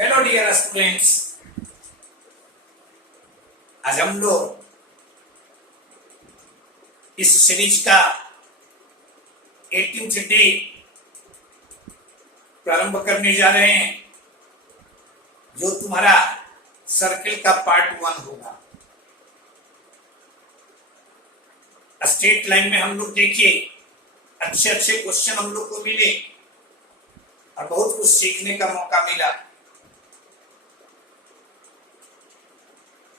Hello dear students, आज हम लोग इस सीरीज का 18th डे प्रारंभ करने जा रहे हैं, जो तुम्हारा सर्किल का पार्ट 1 होगा। स्ट्रेट लाइन में हम लोग देखिए अच्छे अच्छे क्वेश्चन हम लोग को मिले और बहुत कुछ सीखने का मौका मिला।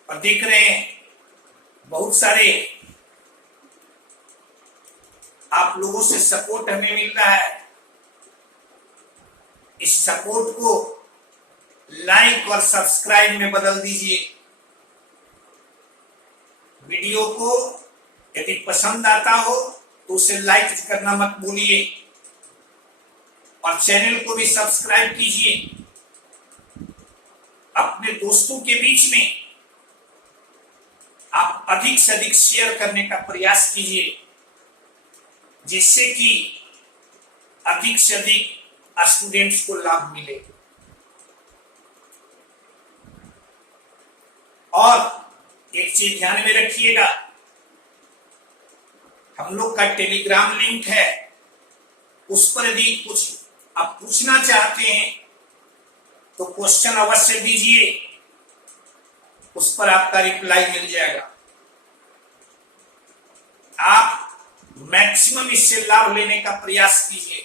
और देख रहे हैं बहुत सारे आप लोगों से सपोर्ट हमें मिल रहा है। इस सपोर्ट को लाइक और सब्सक्राइब में बदल दीजिए। वीडियो को यदि पसंद आता हो तो उसे लाइक करना मत भूलिए और चैनल को भी सब्सक्राइब कीजिए। अपने दोस्तों के बीच में आप अधिक से अधिक शेयर करने का प्रयास कीजिए, जिससे कि अधिक से अधिक स्टूडेंट्स को लाभ मिले। और एक चीज ध्यान में रखिएगा, हम लोग का टेलीग्राम लिंक है, उस पर यदि कुछ आप पूछना चाहते हैं तो क्वेश्चन अवश्य दीजिए, उस पर आपका रिप्लाई मिल जाएगा। आप मैक्सिमम इससे लाभ लेने का प्रयास कीजिए।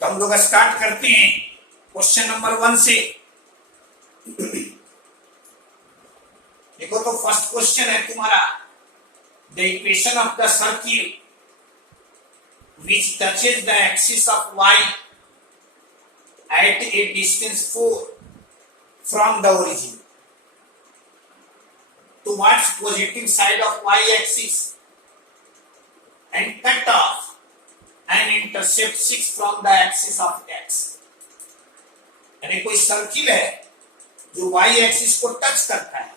तो हम लोग स्टार्ट करते हैं क्वेश्चन नंबर 1 से। देखो तो फर्स्ट क्वेश्चन है तुम्हारा, the equation of the circle which touches the axis of y at a distance 4 from the origin towards positive side of y-axis and cut off and intercept 6 from the axis of x। यानी कोई circle है जो y-axis को touch करता है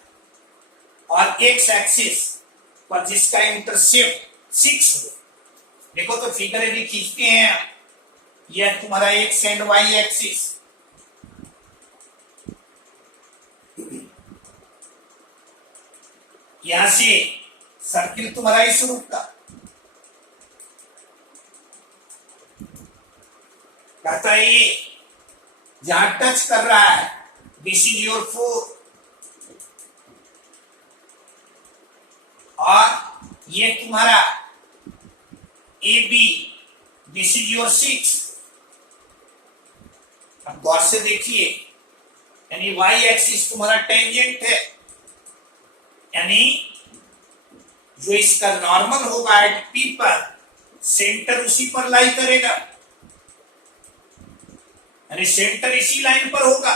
और x-axis पर जिसका इंटरसेप्ट 6 हो। देखो तो फिगर यदि खींचते हैं, यह तुम्हारा एक्स एंड वाई एक्सिस, यहां से सर्किल तुम्हारा इस रूप का कहता है, ये जहां टच कर रहा है दिस इज योर 4 और ये तुम्हारा AB, दिस इज योर 6। अब गौर से देखिए, यानी y एक्सिस तुम्हारा टेंजेंट है, यानी जो इसका नॉर्मल होगा एट P पर, सेंटर उसी पर लाई करेगा, यानी सेंटर इसी लाइन पर होगा।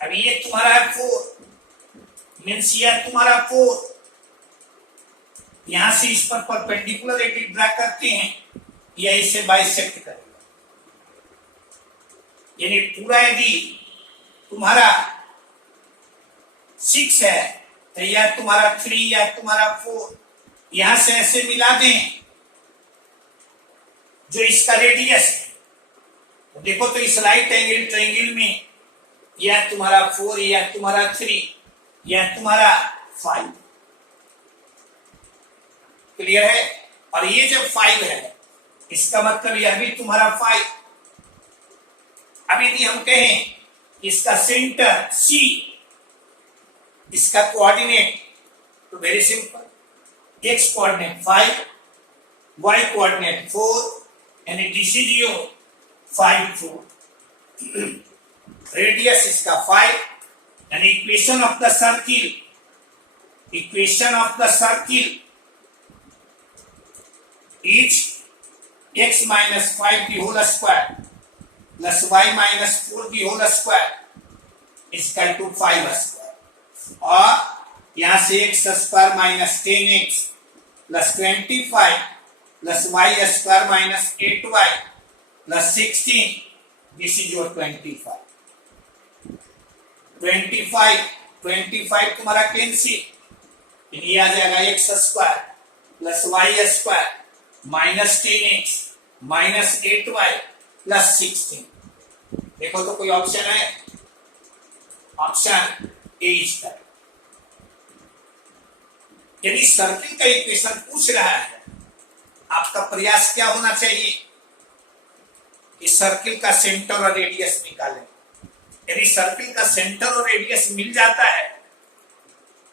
अब ये तुम्हारा 4 मीन्स ये तुम्हारा 4, यहां से इस पर परपेंडिकुलर यदि ड्रा करते हैं, यह इसे बाइसेक्ट करेगा। यानी पूरा यदि तुम्हारा 6 है तो यह तुम्हारा 3 या तुम्हारा 4, यहां से ऐसे मिला दें जो इसका रेडियस है। तो देखो तो इस राइट एंगल ट्रायंगल में यह तुम्हारा 4, यह तुम्हारा 3, यह तुम्हारा 5। क्लियर है? और ये जब 5 है, इसका मतलब यह भी तुम्हारा 5। अब यदि हम कहें इसका सेंटर C, इसका कोऑर्डिनेट, तो very simple, x coordinate 5, y coordinate 4, यानी दिस इज योर 5 4। रेडियस इसका 5, यानी equation of the circle, equation of the circle each x minus 5 the whole square plus y minus 4 the whole square is equal to 5 square। और यहां से x square minus 10x plus 25 plus y square minus 8y plus 16, this is your 25। 25 तुम्हारा cancel, ये आ जाएगा x square plus y square minus 10x -8y plus 16। देखो तो कोई option है? ऑप्शन ए इसका। यदि सर्किल का इक्वेशन पूछ रहा है, आपका प्रयास क्या होना चाहिए कि सर्किल का सेंटर और रेडियस निकालें। यदि सर्किल का सेंटर और रेडियस मिल जाता है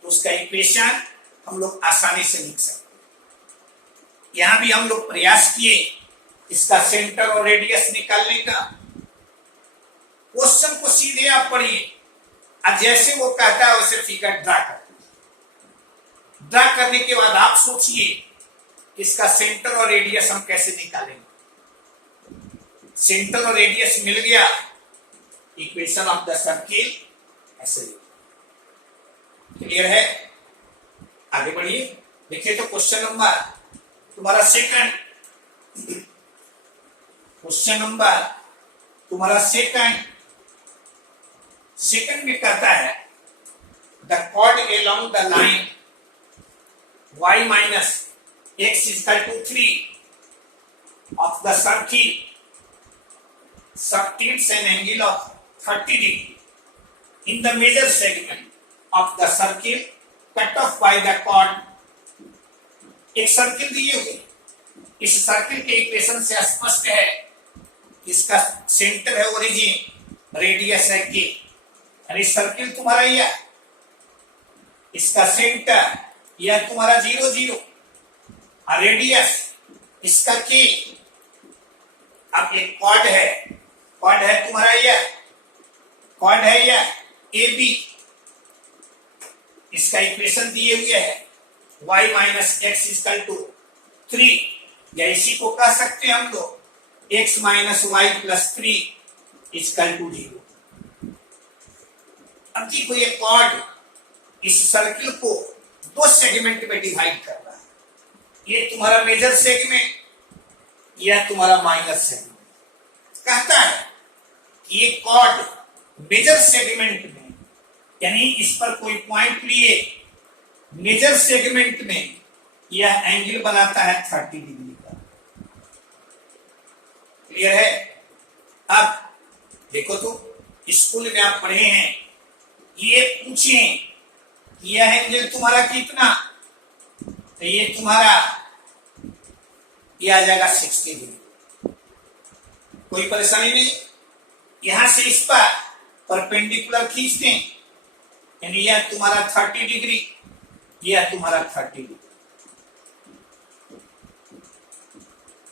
तो उसका इक्वेशन हम लोग आसानी से लिख सकते हैं। यहां भी हम लोग प्रयास किए इसका सेंटर और रेडियस निकालने का। क्वेश्चन को सीधे आप पढ़िए और जैसे वो कहता है वैसे फिगर ड्रा कर। ड्रा करने के बाद आप सोचिए इसका सेंटर और रेडियस हम कैसे निकालेंगे। सेंटर और रेडियस मिल गया, इक्वेशन ऑफ द सर्किल ऐसे। क्लियर है? आगे बढ़िए। देखिए तो क्वेश्चन नंबर तुम्हारा सेकंड, क्वेश्चन नंबर तुम्हारा सेकंड में कहता है the chord along the line y minus x is equal to 3 of the circle subtends an angle of 30 degree in the major segment of the circle cut off by the chord। एक circle दिए हुए, इस circle के equation से स्पष्ट है इसका centre है ओरिजिन, रेडियस है के। यानी सर्किल तुम्हारा यह, इसका सेंटर यह तुम्हारा 0 0 और रेडियस इसका के। अब एक कॉर्ड है तुम्हारा यह, कॉर्ड है यह ए बी। इसका इक्वेशन दिए हुए है y minus x equal to 3, या इसी को कह सकते हैं हम लोग x minus y plus 3 equal to 0। अब देखो ये कॉर्ड इस सर्किल को दो सेगमेंट में डिवाइड कर रहा है। ये तुम्हारा मेजर सेगमेंट, यह तुम्हारा माइनर सेगमेंट। कहता है कि ये कॉर्ड मेजर सेगमेंट में, यानी इस पर कोई पॉइंट लिए मेजर सेगमेंट में यह एंगल बनाता है 30 डिग्री का। क्लियर है? अब देखो तो स्कूल में आप पढ़े हैं, ये पूछे यह एंगल तुम्हारा कितना, तो ये तुम्हारा ये आ जाएगा 60 डिग्री। कोई परेशानी नहीं। यहां से इस पर परपेंडिकुलर खींचते हैं, यानी यह तुम्हारा 30 डिग्री, यह तुम्हारा 30 डिग्री।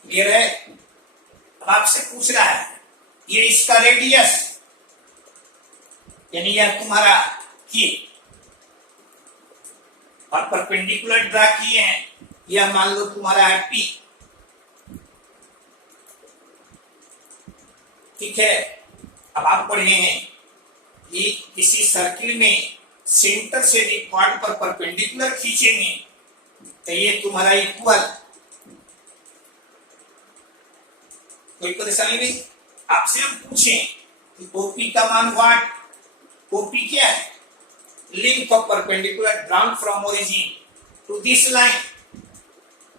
क्लियर है? अब आपसे पूछ रहा है ये इसका रेडियस, यानी यह तुम्हारा के, और परपेंडिकुलर ड्रा किए हैं, यह मान लो तुम्हारा है पी। ठीक है? अब आप पढ़े हैं कि किसी सर्किल में सेंटर से भी कॉर्ड पर परपेंडिकुलर खींचेंगे तो ये तुम्हारा इक्वल। कोई परेशानी नहीं। आपसे हम पूछें कि ओपी का मान व्हाट, ओपी क्या है? length of perpendicular drawn from origin to this line,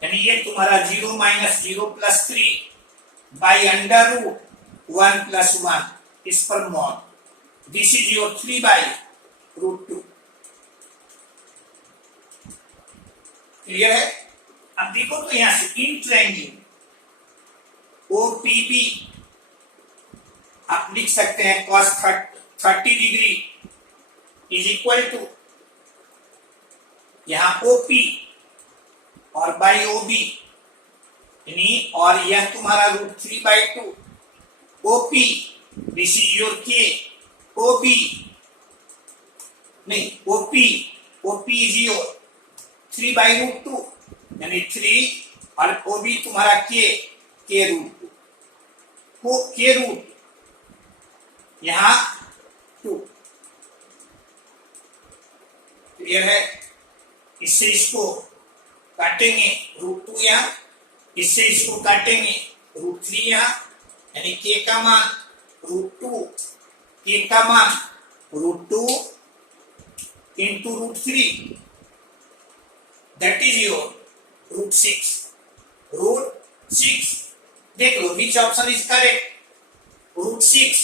यानी ये तुम्हारा 0 minus 0 plus 3 by under root 1 plus 1 इस पर mod. This is your 3 by root 2। Clear है? अब देखो तो यहां से इन ट्रायंगल OPB आप लिख सकते हैं cos 30 degree is equal to यहां OP और बाई OB, यानी और यह तुम्हारा root 3 by 2 OP, this is your के OB, नहीं OP is your 3 by root 2, यानी 3 और OB तुम्हारा के रूट 2, के रूट यहां 2। क्लियर है? इससे इसको काटेंगे रूट 2 यहां, इससे इसको काटेंगे रूट 3 यहां, यानी के का मान रूट 2, के का मान root 2 into root 3, that is your root 6। देख लो which option is correct. √6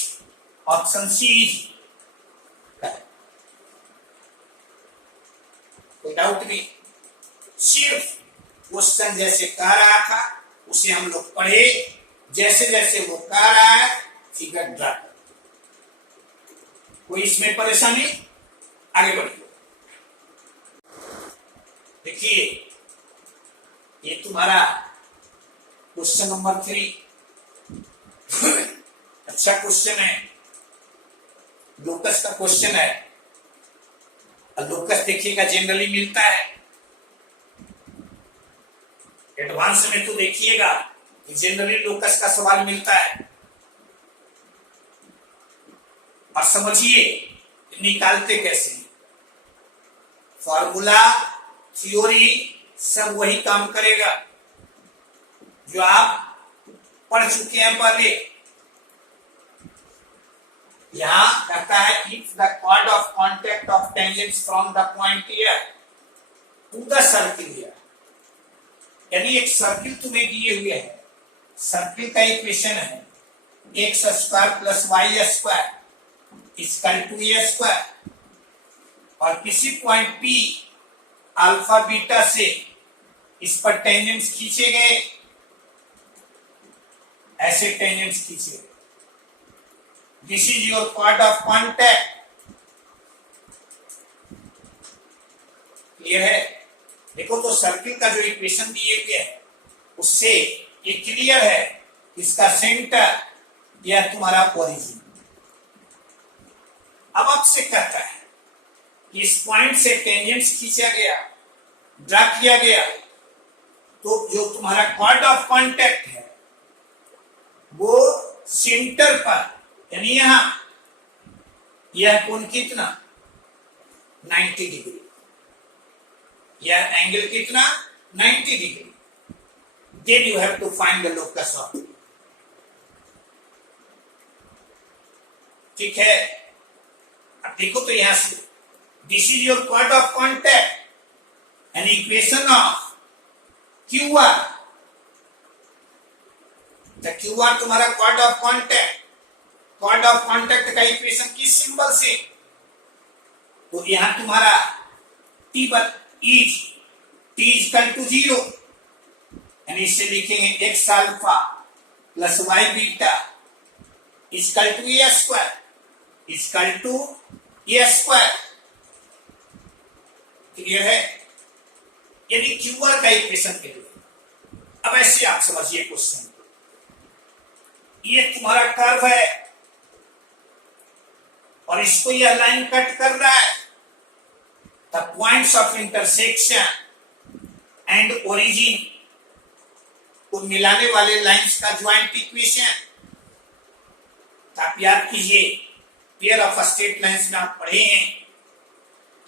option C is correct. कोई डाउट नहीं, सिर्फ क्वेश्चन जैसे कह रहा था उसे हम लोग पढ़े, जैसे जैसे वो कह रहा है फिगर ड्रा कर। कोई इसमें परेशानी? आगे बढ़िए। देखिए ये तुम्हारा क्वेश्चन नंबर 3 अच्छा क्वेश्चन है, लोकस का क्वेश्चन है। लोकस देखिएगा जनरली मिलता है, एडवांस में तो देखिएगा जनरली लोकस का सवाल मिलता है। और समझिए निकालते कैसे, फॉर्मूला थ्योरी सब वही काम करेगा जो आप पढ़ चुके हैं पहले। यहां कहता है if the chord of contact of tangents from the point here to the circle here, यानी एक सर्किल तुम्हें दिए हुए है, सर्किल का इक्वेशन है x² + y² equal to a², और किसी पॉइंट P अल्फा बीटा से इस पर टेंजेंट्स खींचे गए, ऐसे टेंजेंट्स खींचे गए। This is your chord of contact. Clear है? देखो तो सर्किल का जो इक्वेशन दिए गए है उससे ये क्लियर है इसका सेंटर या तुम्हारा ओरिजिन। अब आपसे कहता है कि इस पॉइंट से टेंजेंट्स खींचा गया, ड्रा किया गया, तो जो तुम्हारा कॉर्ड ऑफ कांटेक्ट है वो सेंटर पर, यानी यहां, यह कोण कितना 90 डिग्री, यह एंगल कितना 90 degree. Then you have to find the locus of, ठीक है। अब देखो तो यहां से this is your chord of contact and equation of QR, QR तुम्हारा chord of contact, chord of contact का इक्वेशन किस सिंबल से, तो यहां तुम्हारा T पर इज T इक्वल टू 0, यानी इसे लिखेंगे x∝ + y∗ equal to a² equal to a²। Clear है? यदि QR का इक्वेशन के लिए, अब ऐसे आप समझिए क्वेश्चन, ये तुम्हारा कर्व है और इसको यह लाइन कट कर रहा है, the points of intersection and origin को मिलाने वाले लाइंस का ज्वाइंट इक्वेशन। आप याद कीजिए पेयर ऑफ स्ट्रेट लाइंस में आप पढ़े हैं,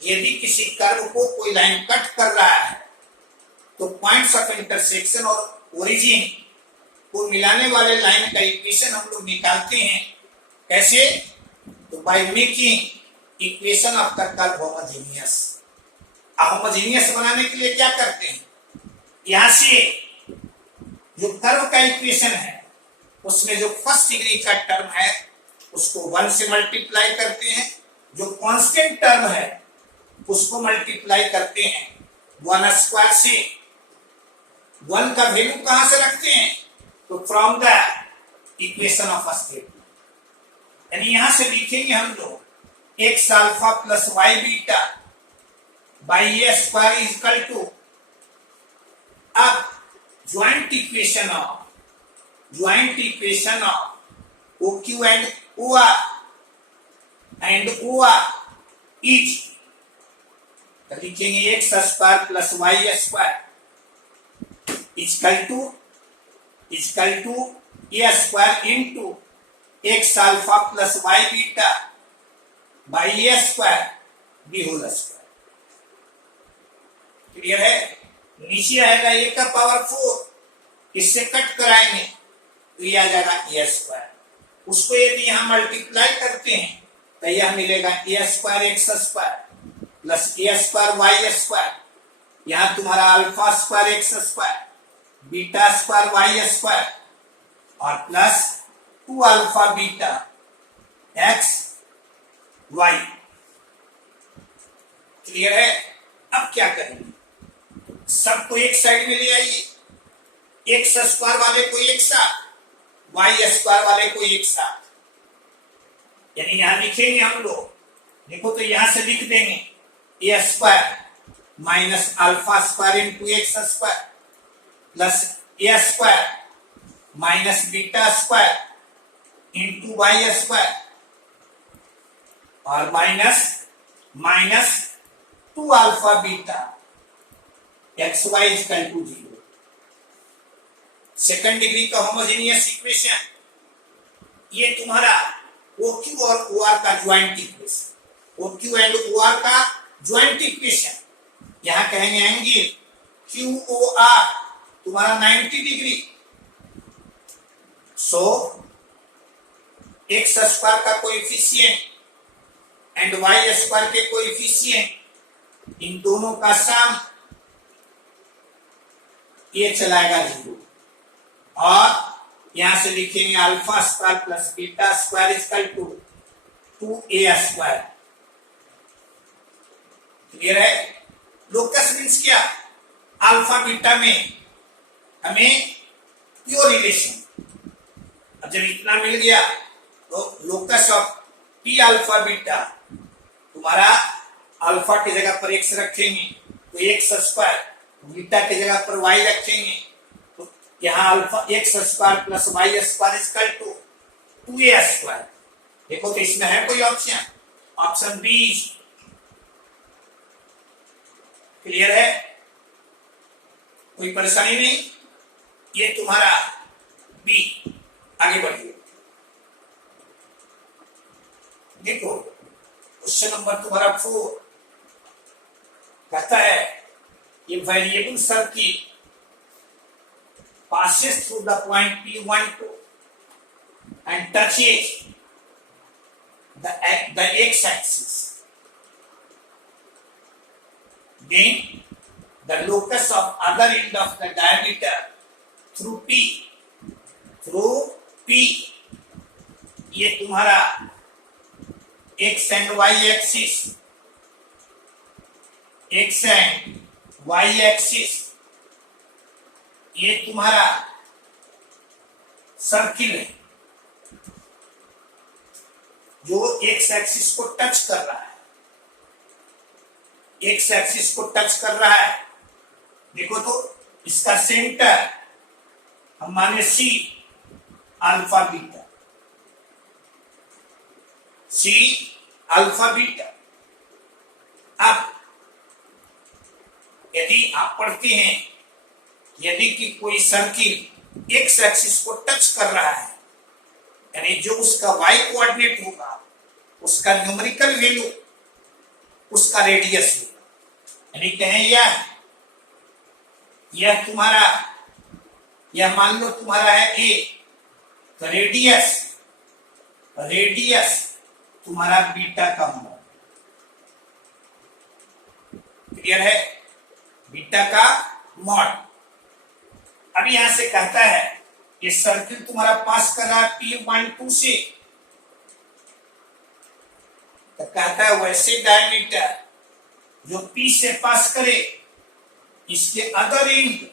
यदि किसी कर्व को कोई लाइन कट कर रहा है तो पॉइंट्स ऑफ इंटरसेक्शन और ओरिजिन को मिलाने वाले लाइन का इक्वेशन हम लोग निकालते हैं। कैसे? तो by making equation of the curve homogeneous. Homogeneous बनाने के लिए क्या करते हैं, यहां से जो कर्व का इक्वेशन है उसमें जो फर्स्ट डिग्री का टर्म है उसको 1 से मल्टीप्लाई करते हैं, जो कांस्टेंट टर्म है उसको मल्टीप्लाई करते हैं 1² से। 1 का वैल्यू कहां से रखते हैं, तो from the equation of straight, यानी यहां से लिखेंगे हम लोग x∝ + y∗ a² equal to, अब joint equation of OQ and OR is, लिखेंगे x² + y² equal to a² into x∝ + y∗ a² b whole square. Clear है? नीचे आएगा a का पावर 4, इससे कट कराएंगे तो ये आ जाएगा a², उसको यदि यहां मल्टीप्लाई करते हैं तो यह मिलेगा a² x² + a² y², यहां तुम्हारा α² x², β² y², और plus 2 alpha beta x y. Clear है? अब क्या करेंगे, सबको एक साइड में ले आइए, एक्स स्क्वायर वाले को एक साथ, वाई स्क्वायर वाले को एक साथ, यानी यहां लिखेंगे हम लोग, देखो तो यहां से लिख देंगे a square minus alpha square into x square plus a square minus beta square into y square और minus 2 alpha beta x y equal to 0। Second degree का होमोजेनियस इक्वेशन, ये तुम्हारा OQ और OR का joint equation, OQ and OR का joint equation. यहां कहेंगे angle QOR तुम्हारा 90 डिग्री। सो एक्स स्क्वायर का कोएफिशिएंट एंड वाई स्क्वायर के कोएफिशिएंट, इन दोनों का सम ये चलाएगा 0 और यहां से लिखेंगे alpha square plus beta square equal to 2a square. Clear है? लोकस मींस क्या, अल्फा बीटा में हमें प्योर रिलेशन, अब जब इतना मिल गया तो locus of P alpha beta, तुम्हारा अल्फा की जगह पर एक्स रखेंगे तो एक्स स्क्वायर, बीटा की जगह पर वाई रखेंगे तो यहाँ alpha x square plus y square equal to 2a square. देखो तो इसमें है कोई ऑप्शन, ऑप्शन बी। क्लियर है? कोई परेशानी नहीं, ये तुम्हारा बी। आगे बढ़िए, देखो क्वेश्चन नंबर तुम्हारा 4 कहता है ये variable circle passes through the point P12 and touches the x-axis. Then the locus of other end of the diameter through P, ये तुम्हारा x and y axis, x and y axis, ये तुम्हारा circle है जो x axis को touch कर रहा है, एक्स एक्सिस को टच कर रहा है। देखो तो इसका सेंटर हम माने C alpha beta, C alpha beta. अब यदि आप पढ़ते हैं, यदि कि कोई सर्किल एक्स एक्सिस को टच कर रहा है, यानी जो उसका वाई कोऑर्डिनेट होगा उसका न्यूमेरिकल वैल्यू उसका रेडियस होगा। यानी कहें यह तुम्हारा, यह मान लो तुम्हारा है ए, तो रेडियस तुम्हारा बीटा का होगा। क्लियर है? बीटा का मॉड। अब यहां से कहता है ये सर्किल तुम्हारा पास कर रहा है P12 से, तो कहता है वैसे डायमीटर जो P से पास करे इसके अदर एंड,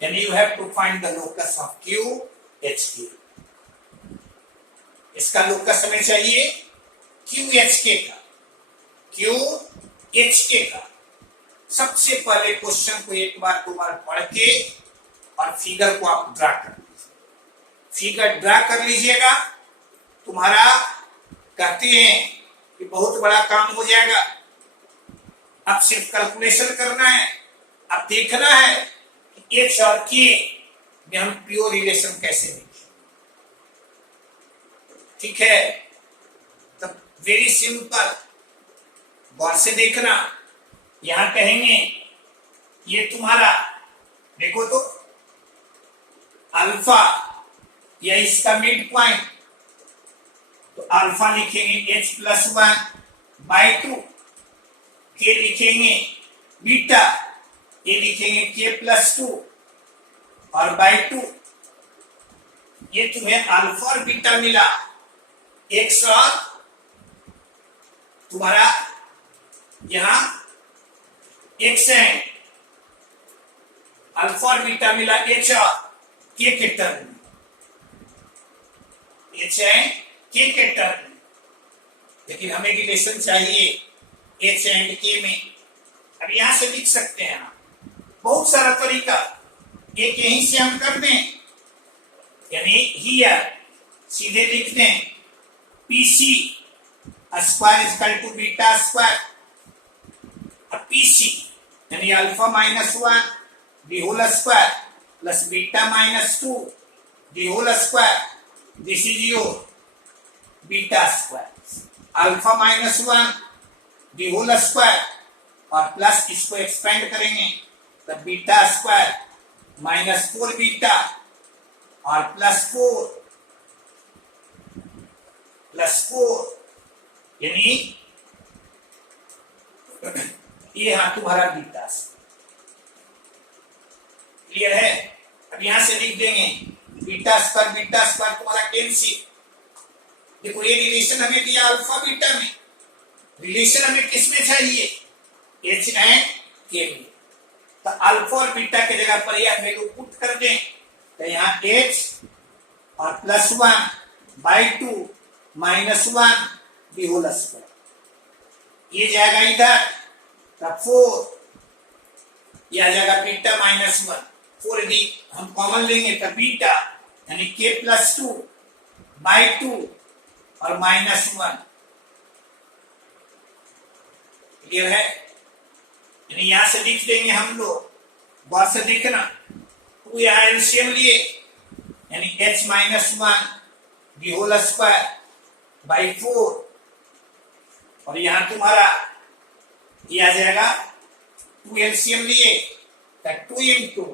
यानी you have to find the locus of Q HK। इसका लोकस हमें चाहिए QHK का, QHK का। सबसे पहले क्वेश्चन को एक बार दो बार पढ़ के और फिगर को आप ड्रा कर लीजिए, फिगर ड्रा कर लीजिएगा। तुम्हारा कहते हैं कि बहुत बड़ा काम हो जाएगा। अब सिर्फ कैलकुलेशन करना है, अब देखना है कि एक्स और के में हम प्योर रिलेशन कैसे देखें। ठीक है, तो वेरी सिंपल, गौर से देखना। यहां कहेंगे ये तुम्हारा, देखो तो अल्फा या इसका मिड पॉइंट, तो अल्फा लिखेंगे h+1/2, के लिखेंगे बीटा, ये लिखेंगे k+2 और /2, ये तुम्हें अल्फा और बीटा मिला, एक्स और तुम्हारा यहां एक्स है, अल्फा और बीटा मिला एच और के टर्म में, एच है के टर्म में, लेकिन हमें रिलेशन चाहिए एच एंड के में। अब यहां से लिख सकते हैं आप, बहुत सारा तरीका, एक यहीं से हम कर दें, यानी हियर सीधे लिख दें P C square equal to beta square, अब पी सी यानी alpha minus one the whole square plus beta minus two the whole square, this is your beta square, alpha minus one the whole square और plus इसको expand करेंगे तो beta square minus 4 beta और plus 4 यानी ये हाँ तुम्हारा beta. Clear है? अब यहां से लिख देंगे बीटा स्क्वायर तुम्हारा कैंसिल। देखो ये रिलेशन हमें दिया अल्फा बीटा में, रिलेशन हमें किसमें चाहिए? एच एंड के में। तो अल्फा और बीटा के जगह पर यह वैल्यू पुट कर दें तो यहाँ एच और plus 1/2 minus 1 the whole square, ये जाएगा इधर, तब 4 यह आ जाएगा बीटा माइनस 1, 4 दी हम कॉमन लेंगे तो बीटा यानी के प्लस 2/2 और माइनस 1। क्लियर है? यानी यहां से लिख देंगे हम लोग, बात से देखना, तो यहां एलसीएम लिए यानी h minus 1 the whole square by 4 और यहां तुम्हारा ये आ जाएगा 2 एलसीएम लिए तो 2 इंटू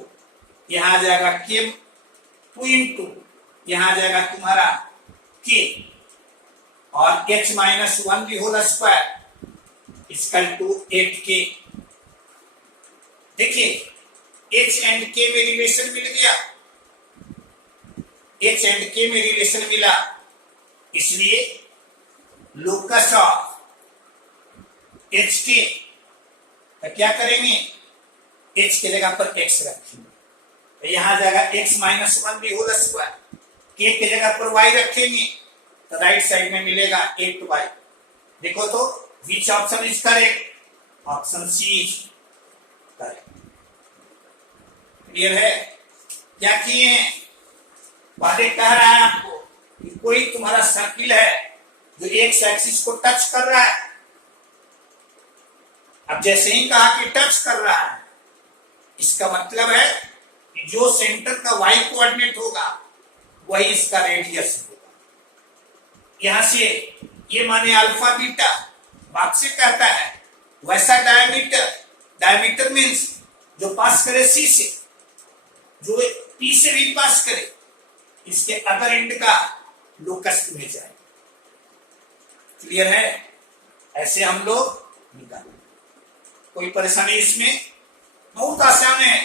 यहां आ जाएगा के, 2 इंटू यहां आ जाएगा तुम्हारा के और h minus 1 the whole square equal to 8k। देखिए h एंड k में रिलेशन मिल गया, h एंड k में रिलेशन मिला, इसलिए लोकस ऑफ h के तो क्या करेंगे, h के जगह पर x रखेंगे तो यहां आ जाएगा x minus 1 the whole square, k के जगह पर y रखेंगे तो राइट साइड में मिलेगा 8y। देखो तो which option is correct? Option C is correct. Clear है? क्या किए हैं? पहले कह रहा है आपको कि कोई तुम्हारा सर्किल है जो एक्स एक्सिस को टच कर रहा है। अब जैसे ही कहा कि टच कर रहा है, इसका मतलब है कि जो सेंटर का वाई कोऑर्डिनेट होगा वही इसका रेडियस होगा। यहां से ये माने अल्फा बीटा बाप से कहता है, वैसा डायमीटर मीन्स जो पास करे सी से, जो पी से भी पास करे, इसके अदर एंड का लोकस में जाए। क्लियर है? ऐसे हम लोग निकालें, कोई परेशानी इसमें? बहुत आसान है।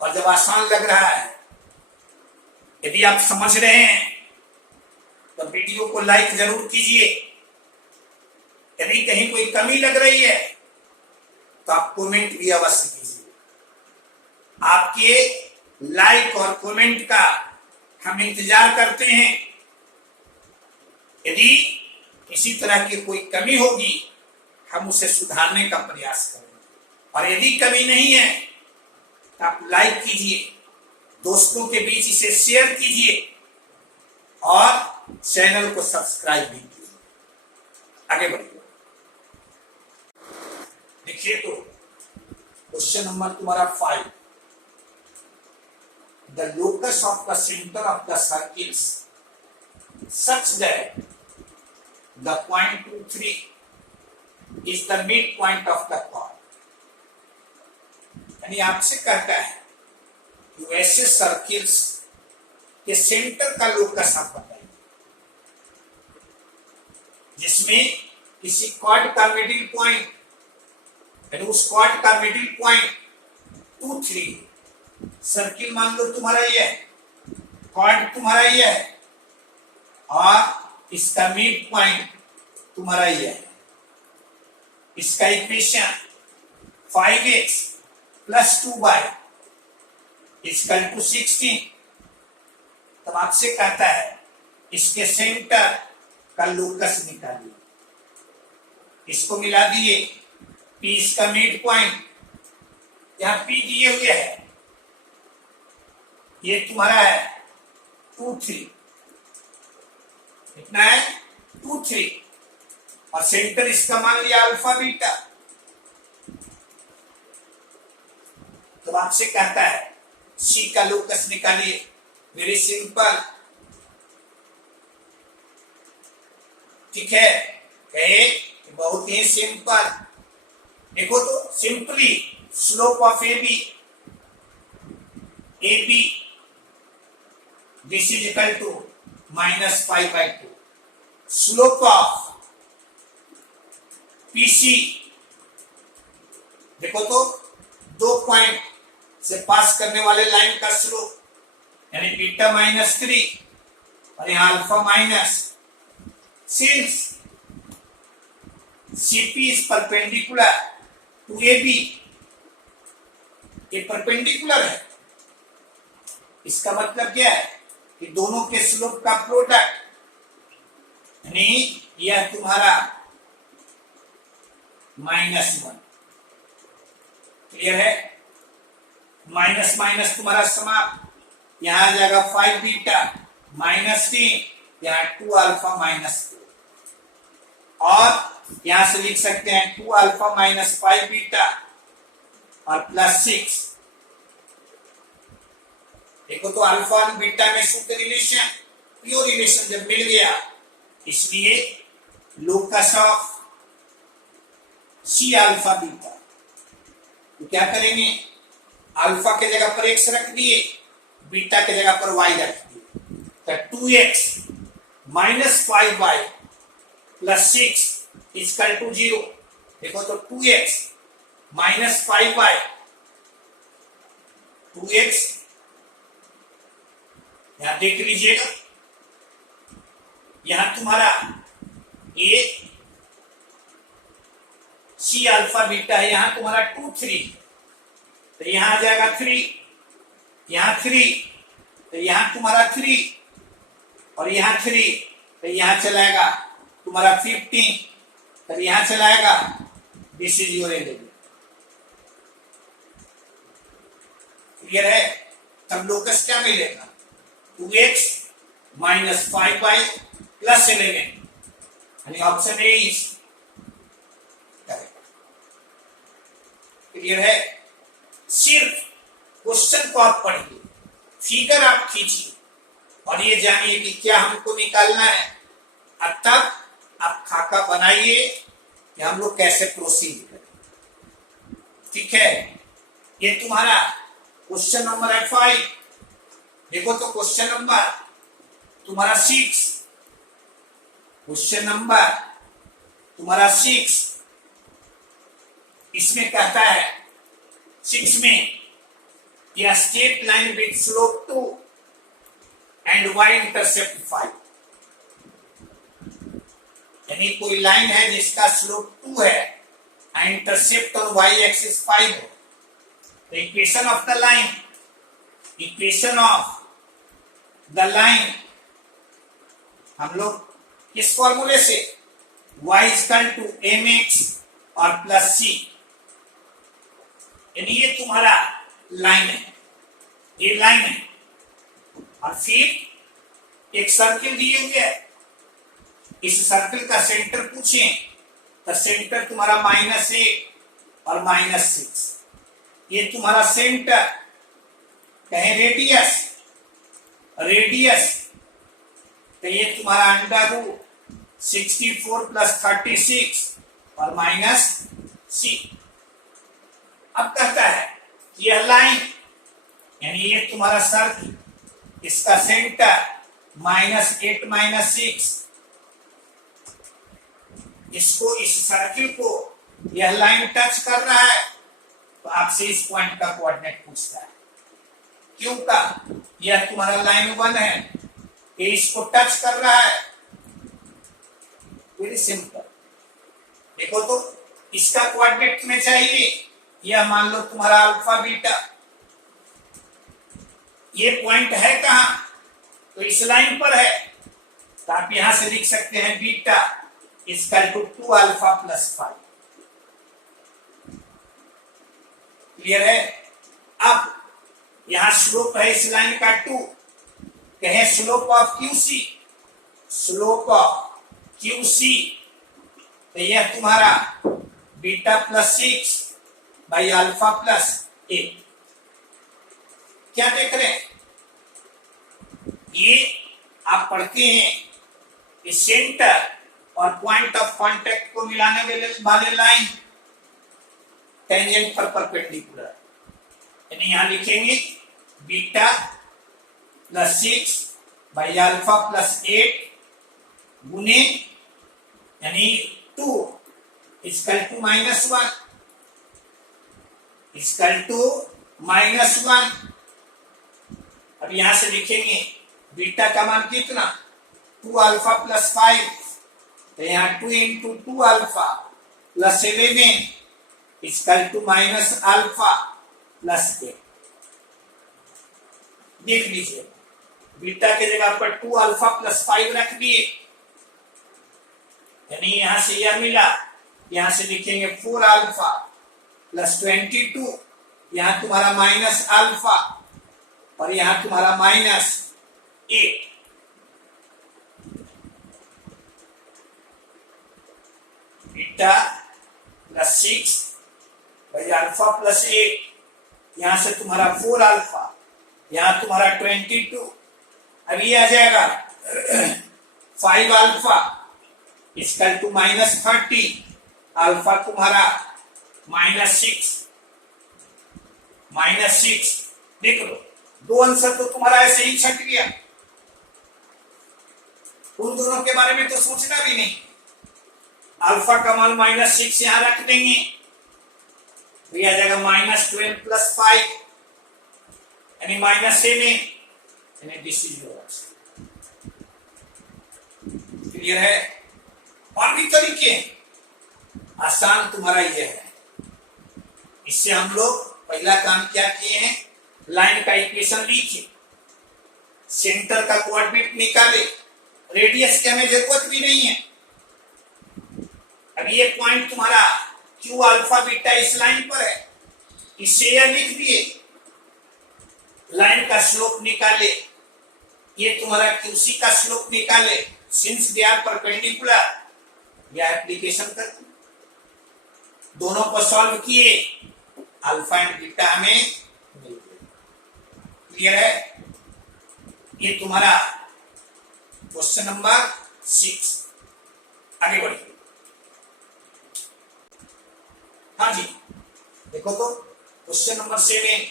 और जब आसान लग रहा है, यदि आप समझ रहे हैं तो वीडियो को लाइक जरूर कीजिए। यदि कहीं कोई कमी लग रही है तो आप कमेंट भी अवश्य कीजिए। आपके लाइक और कमेंट का हम इंतजार करते हैं। यदि किसी तरह की कोई कमी होगी हम उसे सुधारने का प्रयास करेंगे, और यदि कमी नहीं है तो आप लाइक कीजिए, दोस्तों के बीच इसे शेयर कीजिए और चैनल को सब्सक्राइब भी कीजिए। आगे बढ़िए। देखिए तो क्वेश्चन नंबर तुम्हारा 5, the locus of the centre of the circles such that the point 2, 3 is the mid point of the chord. यानी आपसे कहता है कि वैसे सर्किल्स के सेंटर का लोकस आप बताइए जिसमें किसी कॉर्ड का मिडिल पॉइंट, यानी उस कॉर्ड का मिडिल पॉइंट 2, 3, सर्किल मान लो तुम्हारा ये है, कॉर्ड तुम्हारा ये है और इसका मिड पॉइंट तुम्हारा ये है। इसका equation 5x plus 2y equal to 16। तब आपसे कहता है इसके सेंटर का लोकस निकालिए। इसको मिला दिए, P इसका मिड पॉइंट, यहां P दिए हुए है, ये तुम्हारा है 2 3, कितना है 2 3, और सेंटर इसका मान लिया अल्फा बीटा। तो आपसे कहता है C का लोकस निकालिए। वेरी सिंपल, ठीक है, कहे बहुत ही सिंपल। देखो तो simply slope of AB this is equal to -5/2। Slope of PC देखो तो 2 पॉइंट से पास करने वाले लाइन का स्लोप यानी बीटा -3 और यहां alpha minus. Since CP is perpendicular to AB, ये परपेंडिकुलर है। इसका मतलब क्या है कि दोनों के स्लोप का प्रोडक्ट, यानी यह तुम्हारा -1। क्लियर है? माइनस माइनस तुम्हारा समाप्त। यहां आ जाएगा 5 बीटा -3, यहां 2 अल्फा -4, और यहां से लिख सकते हैं 2 अल्फा -5 बीटा और +6। देखो तो अल्फा और बीटा में शुद्ध रिलेशन, प्योर रिलेशन जब मिल गया, इसलिए locus of C alpha beta. तो क्या करेंगे, अल्फा के जगह पर x रख दिए, बीटा के जगह पर y रख दिए। तो 2x -5y +6 इक्वल टू 0। देखो तो 2x -5y 2x, यहां देख लीजिएगा, यहां तुम्हारा ये C अल्फा बीटा है, यहां तुम्हारा 2 3, तो यहां आ जाएगा 3, यहां 3, तो यहां तुम्हारा 3, और यहां 3, तो यहां चलाएगा तुम्हारा 15, तो यहां चलाएगा। This is your element. Clear है? तब लोकस क्या मिलेगा, 2x -5y +11, यानी option A is correct. Clear है? सिर्फ क्वेश्चन को आप पढ़िए, फिगर आप खींचिए और ये जानिए कि क्या हमको निकालना है, अब तक आप खाका बनाइए कि हम लोग कैसे प्रोसीड करें। ठीक है, ये तुम्हारा क्वेश्चन नंबर है 5। देखो तो क्वेश्चन नंबर तुम्हारा 6, क्वेश्चन नंबर तुम्हारा 6, इसमें कहता है 6 में यह straight line with slope 2 and y intercept 5, यानी कोई लाइन है जिसका स्लोप 2 है and intercept on y axis 5 है। The equation of the line, equation of the line, हम लोग किस फॉर्मूले से, y इक्वल टू mx और प्लस c, यानी ये तुम्हारा लाइन है, ये लाइन है, और फिर एक सर्किल दिए हुए है। इस सर्किल का सेंटर पूछें तो सेंटर तुम्हारा -8 और -6, ये तुम्हारा सेंटर। कहें रेडियस, रेडियस तो ये तुम्हारा √64 + 36 और -c। अब कहता है यह लाइन, यानी ये तुम्हारा सर्किल, इसका सेंटर -8 -6, इसको, इस सर्किल को यह लाइन टच कर रहा है, तो आपसे इस पॉइंट का कोऑर्डिनेट पूछता है। क्यू का, यह तुम्हारा लाइन 1 है, ये इसको टच कर रहा है। Very simple. देखो तो इसका कोऑर्डिनेट में चाहिए, यह मान लो तुम्हारा अल्फा बीटा, ये पॉइंट है कहां, तो इस लाइन पर है, तो आप यहां से लिख सकते हैं beta equal to 2 alpha plus 5। Clear है। अब यहां स्लोप है इस लाइन का 2, कहें slope of QC, slope of QC, तो यह तुम्हारा beta plus 6 by alpha plus 8। क्या देख रहे हैं, ये आप पढ़ते हैं कि सेंटर और पॉइंट ऑफ कांटेक्ट को मिलाने वाले लाइन टेंजेंट पर परपेंडिकुलर, यानी यहां लिखेंगे beta plus 6 by alpha plus 8 गुने यानी 2 इक्वल टू -1, इक्वल टू -1। अब यहां से लिखेंगे बीटा का मान कितना, 2 अल्फा प्लस 5, तो यहाँ 2 into 2 alpha plus 11 equal to minus alpha plus 8। देख लीजिए, बीटा के जगह पर 2 अल्फा प्लस 5 रख दिए, यानी यहां से यह मिला, यहां से लिखेंगे 4 अल्फा प्लस 22, यहां तुम्हारा माइनस अल्फा और यहां तुम्हारा minus 8। Beta plus 6 by alpha plus 8, यहां से तुम्हारा 4 अल्फा, यहां तुम्हारा 22, अब ये आ जाएगा 5 अल्फा इक्वल टू -30, अल्फा तुम्हारा -6। देख लो, दो आंसर तो तुम्हारा ऐसे ही छट गया, उन दोनों के बारे में तो सोचना भी नहीं। अल्फा का मान -6 यहां रख देंगे, तो यह आ जाएगा -12 प्लस 5 यानी -7, यानी this is your answer. Clear है। और भी तरीके आसान तुम्हारा ये है। इससे हम लोग पहला काम क्या किए हैं, लाइन का इक्वेशन लिखे, सेंटर का कोऑर्डिनेट निकाले, रेडियस की हमें जरूरत भी नहीं है। अब ये पॉइंट तुम्हारा क्यू अल्फा बीटा इस लाइन पर है, इससे यह लिख दिए, लाइन का स्लोप निकाले, ये तुम्हारा क्यूसी का स्लोप निकाले, सिंस दे आर परपेंडिकुलर, यह एप्लीकेशन कर दोनों को सॉल्व किए, अल्फा एंड बीटा हमें मिल गए। क्लियर है। ये तुम्हारा क्वेश्चन नंबर 6। आगे बढ़िए। हाँ जी, देखो तो क्वेश्चन नंबर 7,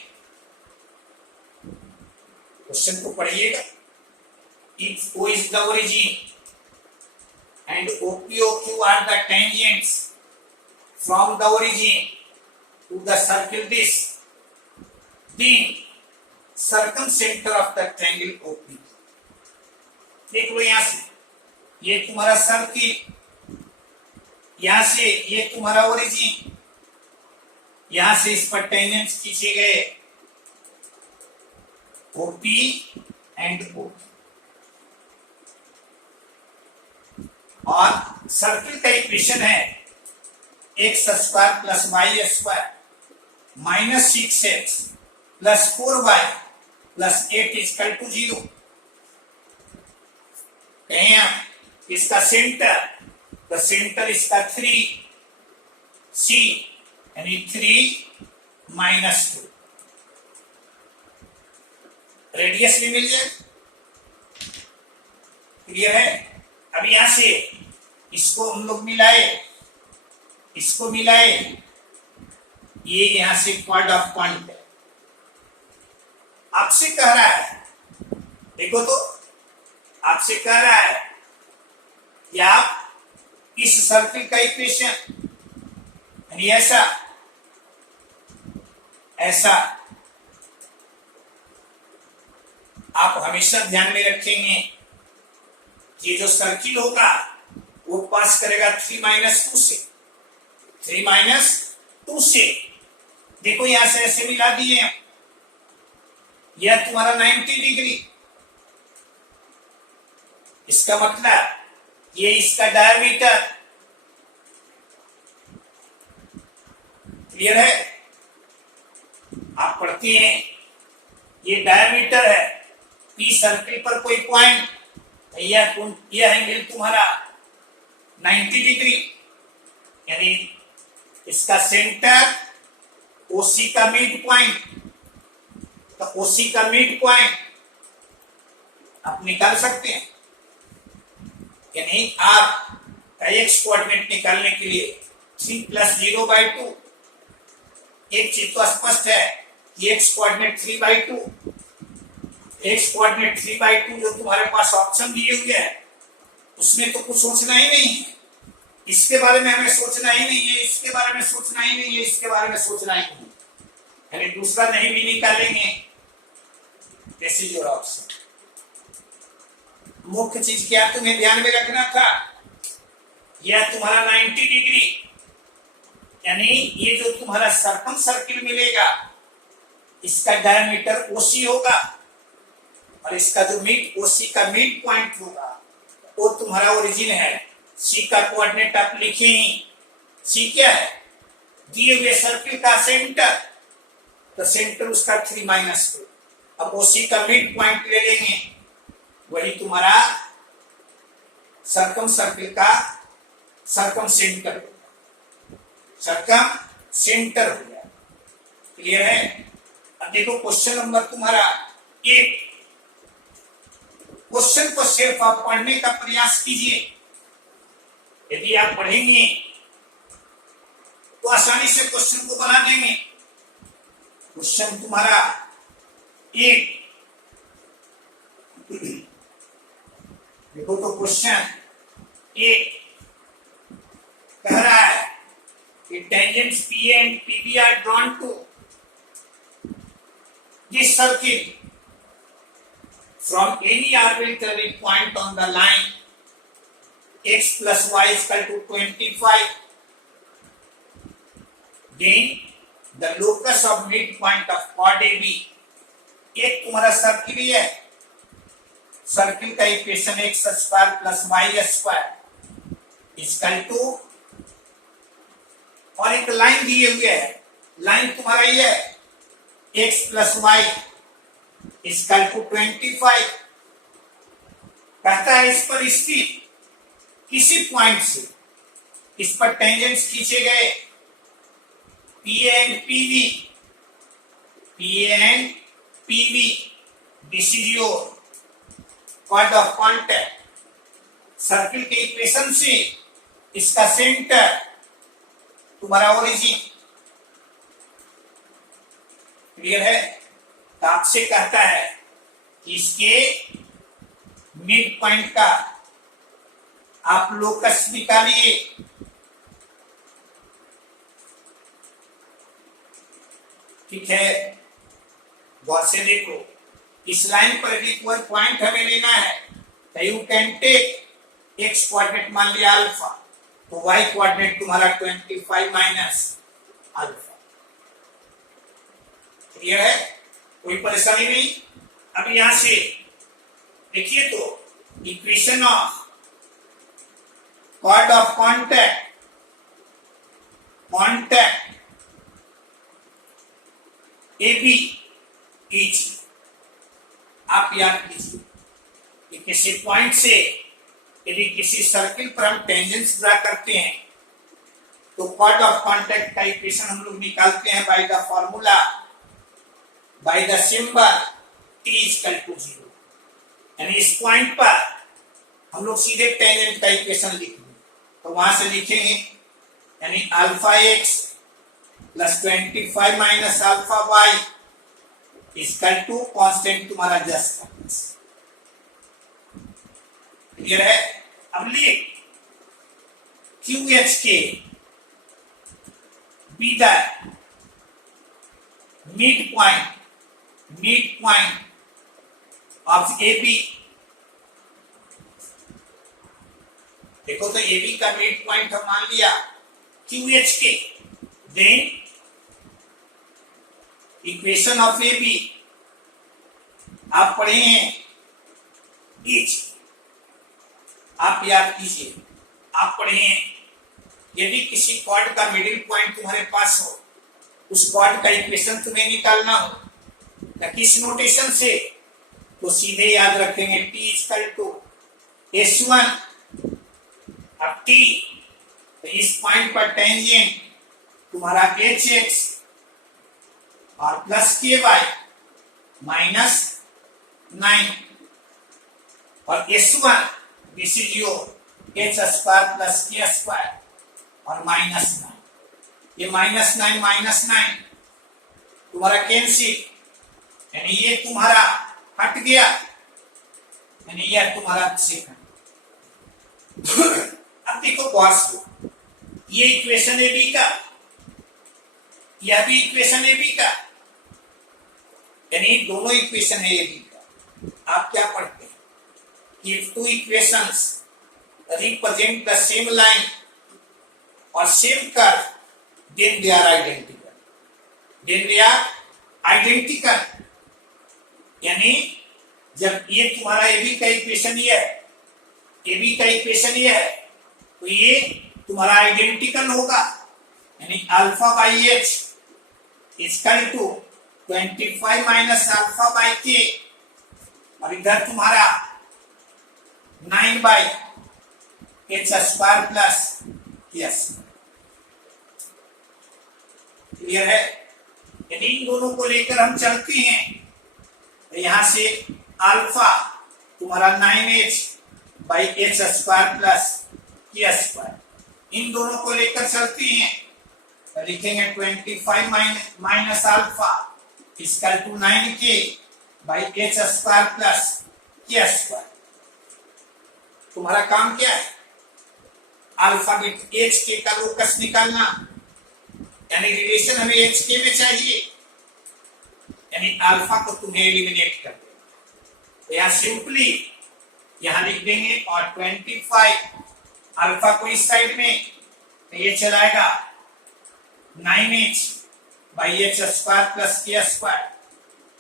क्वेश्चन को पढ़िएगा। If O is the origin and OPOQ are the tangents from the origin to the circle disc, then circumcenter of the triangle OP। देख लो यहां से, ये तुम्हारा सर्किल, यहां से ये तुम्हारा ओरिजिन, यहां से इस पर टेंजेंट्स खींचे गए OP एंड OQ, और सर्किल का इक्वेशन है x² plus y² minus 6x plus 4y plus 8 equal to 0। कहें आप इसका सेंटर, तो सेंटर इसका 3C यानी 3 -2, रेडियस भी मिल जाए। क्लियर है। अब यहां से इसको हम लोग मिलाए, इसको मिलाए, ये यहां से क्वाड ऑफ पॉइंट है, आपसे कह रहा है, देखो तो आपसे कह रहा है कि आप इस सर्किल का इक्वेशन यानी ऐसा ऐसा आप हमेशा ध्यान में रखेंगे कि जो सर्किल होगा वो पास करेगा 3 - 2 से, 3 - 2 से। देखो यहां से ऐसे मिला दिए, यह तुम्हारा 90 डिग्री, इसका मतलब ये इसका डायमीटर। क्लियर है? आप पढ़ती हैं, ये डायमीटर है, पी सर्किल पर कोई पॉइंट, यह एंगल तुम्हारा 90 डिग्री, यानी इसका सेंटर ओसी का मिड पॉइंट, तो ओसी का मिड पॉइंट आप निकाल सकते हैं। यानी आप एक्स कोऑर्डिनेट निकालने के लिए 3 + 0/2, एक चीज तो स्पष्ट है कि एक्स कोऑर्डिनेट 3/2, एक्स कोऑर्डिनेट 3/2 जो तुम्हारे पास ऑप्शन दिए हुए है उसमें तो कुछ सोचना ही नहीं है, इसके बारे में हमें सोचना ही नहीं है, इसके बारे में सोचना ही नहीं है, इसके बारे में सोचना ही नहीं, यानी दूसरा नहीं भी निकालेंगे। This is your option. मुख्य चीज क्या तुम्हें ध्यान में रखना था, यह तुम्हारा 90 डिग्री, यानी ये जो तुम्हारा सर्कम सर्किल मिलेगा इसका डायमीटर ओसी होगा, और इसका जो मिड ओसी का मिड पॉइंट होगा वो तुम्हारा ओरिजिन है। सी का कोऑर्डिनेट आप लिखे ही, सी क्या है, दिए हुए सर्किल का सेंटर, तो सेंटर उसका 3 - 2, अब ओसी का मिड पॉइंट ले लेंगे, वही तुम्हारा सर्कम सर्किल का सर्कम सेंटर हो गया, सर्कम सेंटर हो गया। क्लियर है? अब देखो क्वेश्चन नंबर तुम्हारा 1, क्वेश्चन को सिर्फ आप पढ़ने का प्रयास कीजिए, यदि आप पढ़ेंगे तो आसानी से क्वेश्चन को बना देंगे। क्वेश्चन तुम्हारा 1, देखो तो क्वेश्चन 1 कह रहा है कि tangents P and PB are drawn to this circle from any arbitrary point on the line x plus y is equal to 25, then the locus of midpoint of chord AB, एक तुम्हारा circle है, circle का equation x square plus y square equal to, और एक line दिए हुए है, line तुम्हारा ये है x plus y equal to 25, कहता है इस पर स्थित किसी पॉइंट से इस पर टेंजेंट्स खींचे गए P and PV, P and PV, this is your point of contact. Circle के इक्वेशन से इसका सेंटर तुम्हारा ओरिजिन। क्लियर है? तो आपसे कहता है कि इसके मिड पॉइंट का आप लोकस निकालिए। ठीक है, गौर से देखो, इस लाइन पर भी कोई पॉइंट हमें लेना है, तो you can take x coordinate मान लिया अल्फा, तो वाई कोऑर्डिनेट तुम्हारा 25 माइनस अल्फा। क्लियर है? कोई परेशानी नहीं। अब यहां से देखिए तो equation of chord of contact, contact AB इज, आप याद कीजिए कि किसी पॉइंट से यदि किसी सर्किल पर हम टेंजेंट्स ड्रा करते हैं तो कॉर्ड ऑफ कांटेक्ट का इक्वेशन हम लोग निकालते हैं by the formula, by the symbol t equal to 0, यानी इस पॉइंट पर हम लोग सीधे टेंजेंट का इक्वेशन लिखेंगे, तो वहां से लिखेंगे यानी alpha x plus 25 minus alpha y equal to constant तुम्हारा जस्ट। क्लियर है? अब लिख QH K be the mid point of A B, देखो तो ए बी का मिड पॉइंट हम मान लिया Q H K, then equation of A B आप पढ़े हैं इच, आप याद कीजिए, आप पढ़े हैं यदि किसी कॉर्ड का मिडिल पॉइंट तुम्हारे पास हो, उस कॉर्ड का इक्वेशन तुम्हें निकालना हो या किस नोटेशन से, तो सीधे याद रखेंगे P इक्वल टू S1 अब T, तो इस पॉइंट पर टेंजेंट तुम्हारा HX और प्लस KY माइनस 9 और S1 this is your H square plus K square और माइनस 9, ये -9 तुम्हारा कैंसिल, यानी ये तुम्हारा हट गया, यानी यह तुम्हारा सेकंड। अब देखो बॉस, ये इक्वेशन ए बी का, यह भी इक्वेशन ए बी का, यानी दोनों इक्वेशन है ए बी का। आप क्या पढ़ते हैं कि two equations represent the same line और same curve, then they are identical, then they are identical, यानी जब ये तुम्हारा ए बी का इक्वेशन ये है, ए बी का इक्वेशन ये है, तो ये तुम्हारा आइडेंटिकल होगा, यानी alpha by H equal to 25 minus alpha by K, और इधर तुम्हारा 9 बाई एच स्क्वायर प्लस के स्क्वायर। क्लियर है? यदि इन दोनों को लेकर हम चलते हैं तो यहां से अल्फा तुम्हारा 9h by H square plus के स्क्वायर, इन दोनों को लेकर चलते हैं तो लिखेंगे 25 minus alpha equal to 9k by H square plus के स्क्वायर। तुम्हारा काम क्या है? अल्फाबेट एच के का लोकस निकालना, यानी रिलेशन हमें एच के में चाहिए, यानी अल्फा को तुम्हें एलिमिनेट कर देना। तो यहां सिंपली यहां लिख देंगे और 25 अल्फा को इस साइड में, तो ये चलाएगा 9h by H square plus के square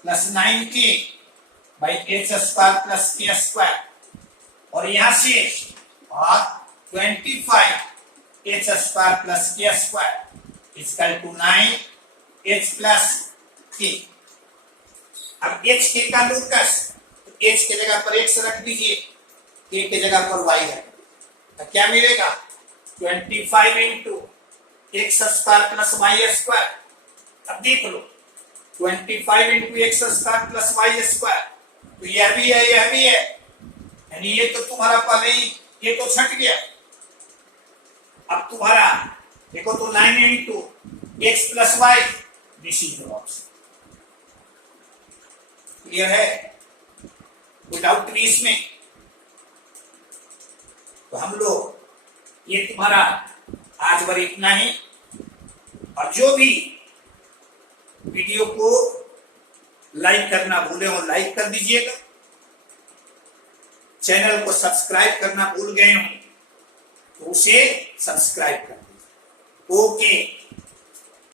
plus 9k by H square plus के स्क्वायर, और यहां से और 25 एच स्क्वायर प्लस के square equal to 9h plus k। अब h k का लोकस, तो h के जगह पर x रख दीजिए, k के जगह पर y है, तो क्या मिलेगा 25 into x square plus y square. अब देख लो 25 into x square plus y square, तो यह भी है यह भी है, यानी ये तो तुम्हारा पहले ही ये तो छट गया। अब तुम्हारा देखो तो 9 into x plus y, this is your option. Clear है? विदाउट भी इसमें, तो हम लोग ये तुम्हारा आज बार इतना ही, और जो भी वीडियो को लाइक करना भूले हो लाइक कर दीजिएगा, चैनल को सब्सक्राइब करना भूल गए हो तो उसे सब्सक्राइब कर दीजिए। ओके।